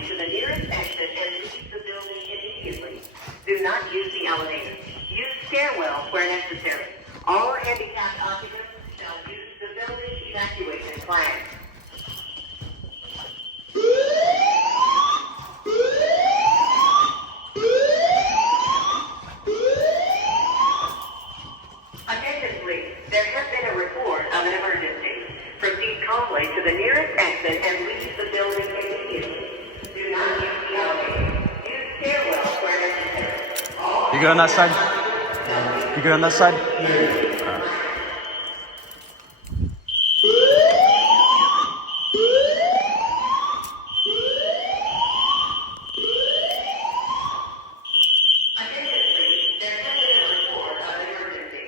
calmly to the nearest exit and leave the building immediately. Do not use the elevator. Use stairwells where necessary. All handicapped occupants shall use the building evacuation plan. Attention, please. There has been a report of an emergency. Proceed calmly to the nearest exit and leave the building immediately. Do not use the elevator. Use stairwells where necessary. You good on that side? You good on that side?